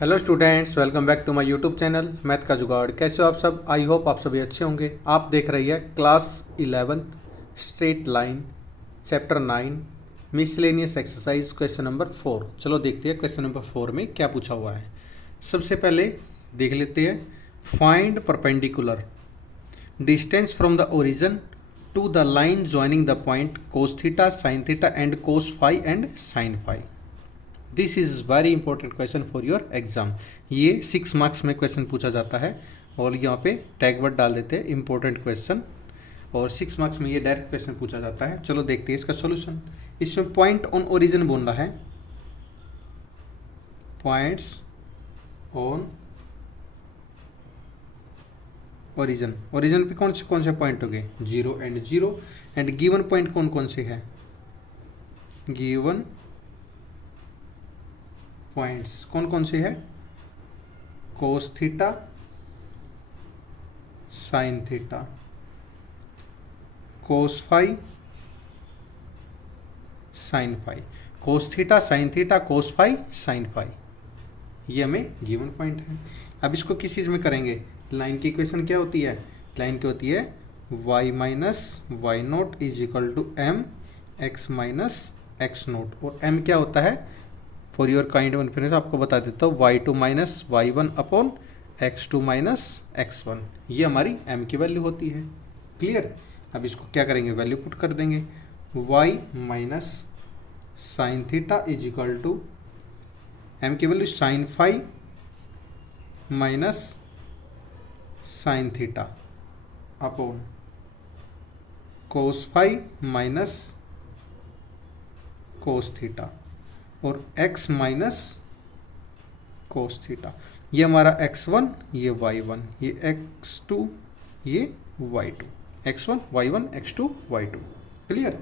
Hello students, welcome back to my YouTube channel math का जुगाड़। कैसे हो आप सब? आई होप आप सभी अच्छे होंगे। आप देख रही है class 11th straight line chapter 9 miscellaneous exercise question number 4। चलो देखते हैं क्वेश्चन नंबर 4 में क्या पूछा हुआ है। सबसे पहले देख लेते हैं, find perpendicular distance from the origin to the line joining the point cos theta sine theta and cos phi and sine phi. This is very important question for your exam. ये 6 मार्क्स में question पूछा जाता है और यहाँ पे tag word डाल देते हैं इंपॉर्टेंट क्वेश्चन, और 6 मार्क्स में ये डायरेक्ट क्वेश्चन पूछा जाता है। चलो देखते हैं इसका सॉल्यूशन। इसमें पॉइंट ऑन ओरिजिन बोल रहा है, पॉइंट्स ऑन ओरिजिन। ओरिजिन पे कौन से पॉइंट हो गए? 0 एंड 0। एंड गिवन पॉइंट कौन कौन से है? गिवन पॉइंट्स कौन से है? Cos theta sine theta, cos phi sine phi, cos theta sine theta cos phi sine phi, ये हमें गिवन पॉइंट है। अब इसको किस चीज़ में करेंगे? लाइन की इक्वेशन क्या होती है? लाइन की होती है y minus y naught is equal to m x minus x naught. और m क्या होता है? For your kind of information आपको बता देता हूँ, y2 minus y one upon x2 minus x1। ये हमारी m की वैल्यू होती है। क्लियर? अब इसको क्या करेंगे? वैल्यू पुट कर देंगे। y minus sine theta is equal to m की value sine phi minus sine theta upon cos phi minus cos theta, और x माइनस कोस थीटा। ये हमारा x1, ये y1, ये x2, ये y2, x1 y1 x2 y2। Clear?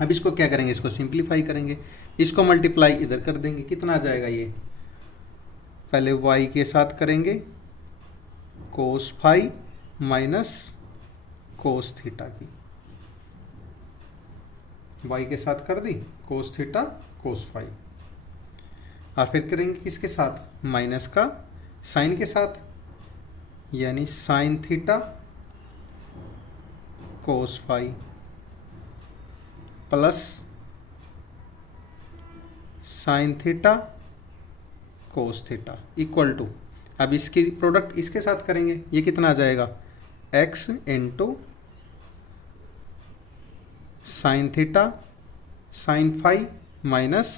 अब इसको क्या करेंगे? इसको सिंप्लीफाई करेंगे, इसको मल्टीप्लाई इधर कर देंगे। कितना आ जाएगा ये? पहले y के साथ करेंगे cos phi minus cos theta की, y के साथ कर दी कोस थीटा कोस फाई, और फिर करेंगे किसके साथ? माइनस का साइन के साथ, यानी sine theta cos phi plus sine theta cos theta equal to, अब इसकी प्रोडक्ट इसके साथ करेंगे, ये कितना आ जाएगा? x into sine theta sine phi minus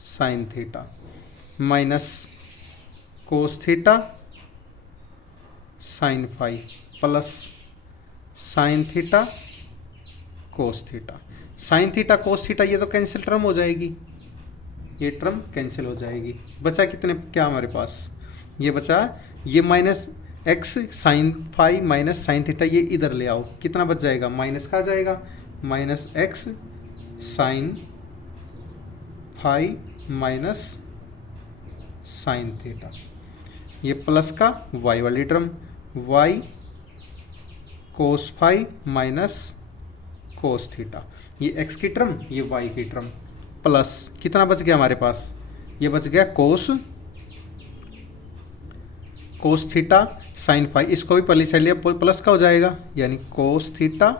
sine theta minus cos theta sine phi plus sine theta cos theta. Sine theta cos theta ये तो कैंसिल टर्म हो जाएगी, ये टर्म कैंसिल हो जाएगी। बचा कितने क्या हमारे पास? ये बचा ये minus x sine phi minus sine theta, ये इधर ले आओ, कितना बच जाएगा? माइनस का आ जाएगा, minus x sine phi minus sine theta, ये प्लस का y वाली term y cos phi minus cos theta, ये x की टर्म ये y की टर्म, प्लस कितना बच गया हमारे पास? ये बच गया कोस थीटा साइन फाई, इसको भी पहले साइड लिया प्लस का हो जाएगा, यानी cos theta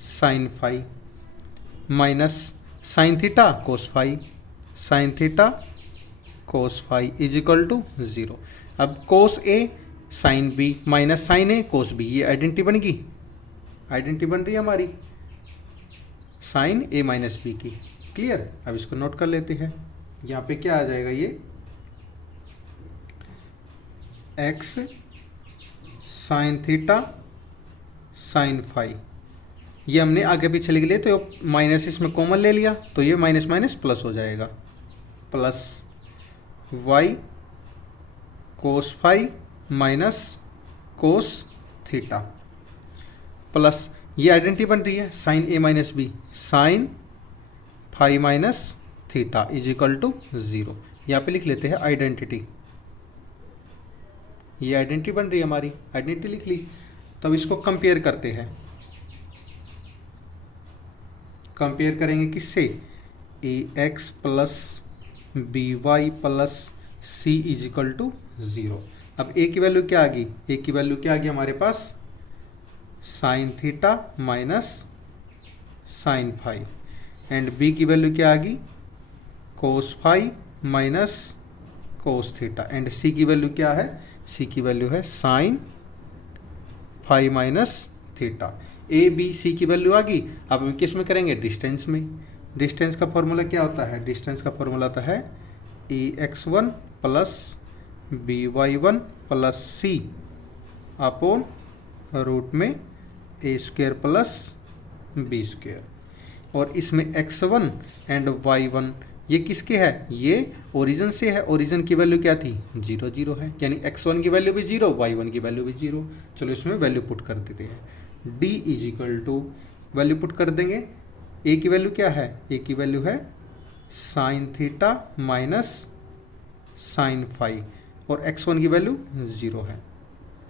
sine phi minus sine theta cos phi, sine theta cos phi is equal to 0। अब cos A sine B minus sine A cos B, ये आइडेंटिटी बन गई, आइडेंटिटी बन रही है हमारी साइन ए माइनस बी की। Clear? अब इसको नोट कर लेते हैं। यहाँ पे क्या आ जाएगा? ये x sine theta sine phi, ये हमने आगे पीछे लिख लिया, तो माइनस इसमें कॉमन ले लिया, तो ये माइनस माइनस प्लस हो जाएगा, plus y cos phi minus cos theta plus ये आइडेंटिटी बन रही है sine A minus B, sine phi minus theta is equal to 0। यहाँ पे लिख लेते हैं आइडेंटिटी, ये आइडेंटिटी बन रही है हमारी, आइडेंटिटी लिख ली। तब इसको कंपेयर करते हैं, कंपेयर करेंगे किससे? A x plus b y plus c is equal to 0। अब ए की वैल्यू क्या आ गई, ए की वैल्यू क्या आ गई हमारे पास, sine theta minus sine phi, and B की वैल्यू क्या आ गई, cos phi minus cos theta, and C की वैल्यू क्या है, सी की वैल्यू है sine phi minus theta. A B C की वैल्यू आ गई। अब हम किस में करेंगे, डिस्टेंस में। डिस्टेंस का फॉर्मूला क्या होता है, डिस्टेंस का फॉर्मूला आता है a x one plus b y one plus c upon root में ए स्क्वेयर प्लस बी स्क्वेयर। और इसमें x1 एंड y1 ये किसके है, ये ओरिजिन से है। ओरिजिन की वैल्यू क्या थी, 0 0 है, यानी x1 की वैल्यू भी 0, y1 की वैल्यू भी 0। चलो इसमें वैल्यू पुट कर देते हैं। d is equal to, value put कर देंगे। a की वैल्यू क्या है, a की वैल्यू है sine theta minus sine phi, और x1 की वैल्यू 0 है,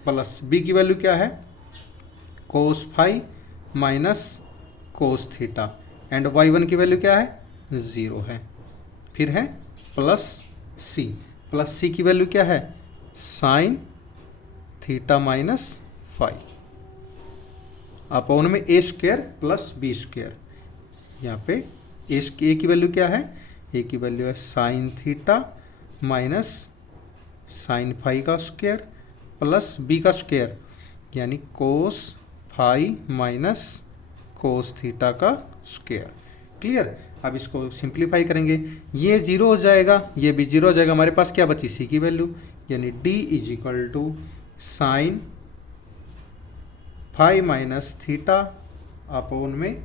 प्लस b की वैल्यू क्या है, cos phi minus cos theta, and y1 की वैल्यू क्या है, 0 है। फिर है प्लस c, प्लस c की वैल्यू क्या है, sine theta minus phi upon में ए स्क्वेयर प्लस बी स्क्वेयर। यहाँ पे ए की वैल्यू क्या है, ए की वैल्यू है sine theta minus sine phi का स्क्वायर प्लस बी का स्क्वायर, यानी cos phi minus cos theta का स्क्वायर। क्लियर। अब इसको सिंप्लीफाई करेंगे, ये 0 हो जाएगा, ये भी 0 हो जाएगा, हमारे पास क्या बची, सी की वैल्यू, यानी d is equal to sine phi minus theta upon में,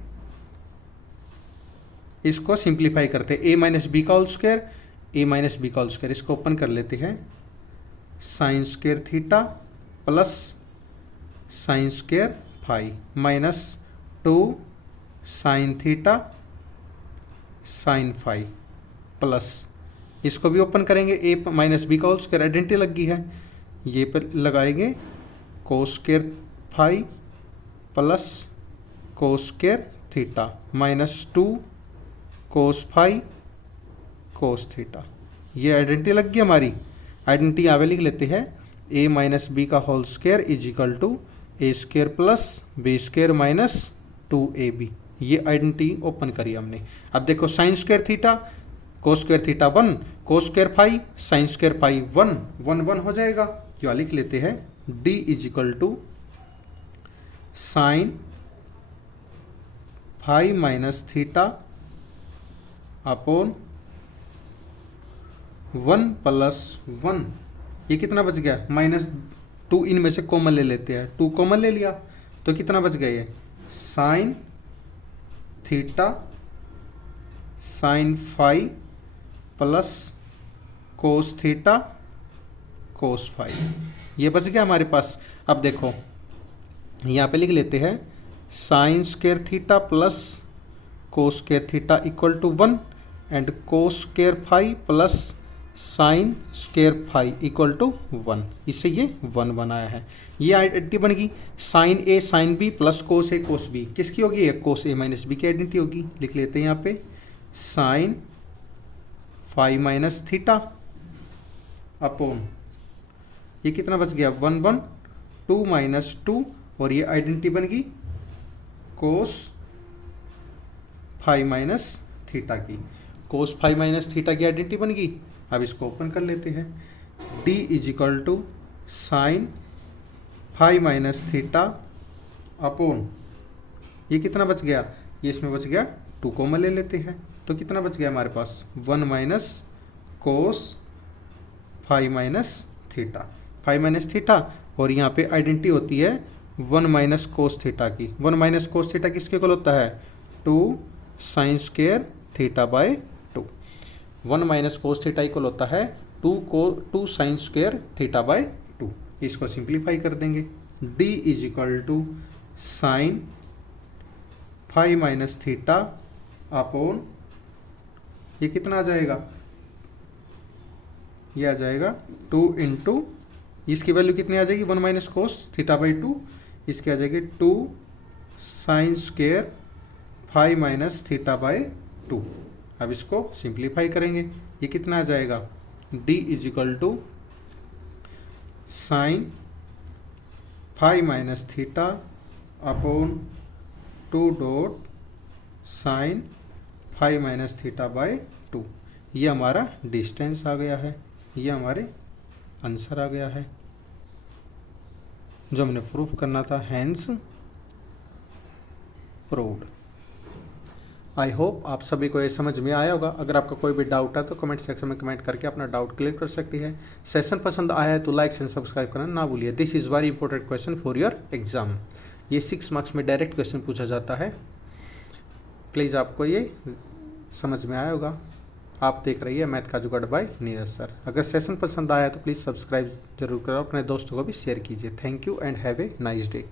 इसको सिंप्लीफाई करते हैं, a माइनस बी का whole square, a minus B का होल स्क्वायर, इसको ओपन कर लेते हैं, sine square theta plus sine square phi minus 2 sine theta sine phi plus, इसको भी ओपन करेंगे, a माइनस बी का होल स्क्वायर, आइडेंटिटी लग गई है, ये पर लगाएंगे cos square phi plus cos square theta minus 2 cos phi cos theta. ये आइडेंटिटी लग गई हमारी। आइडेंटिटी यहाँ पे लिख लेते हैं, a माइनस बी का whole square is equal to A square plus B square minus 2ab। ये आइडेंटिटी ओपन करी हमने। अब देखो sine square theta cos square theta 1, cos square phi sine square phi 1 1 1 हो जाएगा। क्या लिख लेते हैं, d is equal to sine phi minus theta upon 1 plus 1, ये कितना बच गया, माइनस 2, इनमें से कॉमन ले लेते हैं, 2 कॉमन ले लिया तो कितना बच गया, ये sine theta sine phi plus cos theta cos phi, ये बच गया हमारे पास। अब देखो यहाँ पे लिख लेते हैं, sine square theta plus cos square theta equal to 1 and cos square phi plus sine square phi equal to 1, इससे ये 1 बनाया है। ये आइडेंटिटी बन गई, sine A sine B plus cos A cos B, किसकी होगी, कोस ए माइनस बी की आइडेंटिटी होगी। लिख लेते हैं यहाँ पे sine phi minus theta upon, ये कितना बच गया, 1 1 2 माइनस 2, और ये आइडेंटिटी बन गई कोस फाई माइनस थीटा की। कोस फाई माइनस थीटा की आइडेंटिटी बन गई। अब इसको ओपन कर लेते हैं, d is equal to sine phi minus theta upon, ये कितना बच गया, ये इसमें बच गया 2 कॉमन ले लेते हैं, तो कितना बच गया हमारे पास, 1 minus cos phi minus theta, phi minus theta, और यहाँ पे आइडेंटिटी होती है 1 माइनस कोस थीटा की। 1 माइनस कोस थीटा किसके इक्वल होता है, 2 sine square theta by 2। 1 minus cos theta equal होता है 2 साइन स्क्वायर थीटा बाय 2। इसको सिंप्लीफाई कर देंगे, d is equal to sine phi minus theta upon, ये कितना आ जाएगा, ये आ जाएगा 2 इंटू, इसकी वैल्यू कितनी आ जाएगी, 1 माइनस कोस थीटा बाई 2, इसकी आ जाएगी 2 sine square phi minus theta by 2। अब इसको सिंप्लीफाई करेंगे, ये कितना आ जाएगा, d is equal to sine phi minus theta upon 2 dot sine phi minus theta by 2। ये हमारा डिस्टेंस आ गया है, ये हमारे आंसर आ गया है जो हमने प्रूफ करना था, हैंस प्रूव्ड। आई होप आप सभी को ये समझ में आया होगा। अगर आपका कोई भी डाउट है तो कमेंट सेक्शन में कमेंट करके अपना डाउट क्लियर कर सकती है। सेशन पसंद आया है तो लाइक एंड सब्सक्राइब करना ना भूलिए। This is very important question for your exam. ये 6 मार्क्स में डायरेक्ट क्वेश्चन पूछा जाता है। प्लीज़ आपको ये समझ में आया होगा। आप देख रही है मैथ का जुगाड़ बाय नीरज सर। अगर सेशन पसंद आया तो प्लीज़ सब्सक्राइब जरूर करो, अपने दोस्तों को भी शेयर कीजिए। Thank you and have a nice day.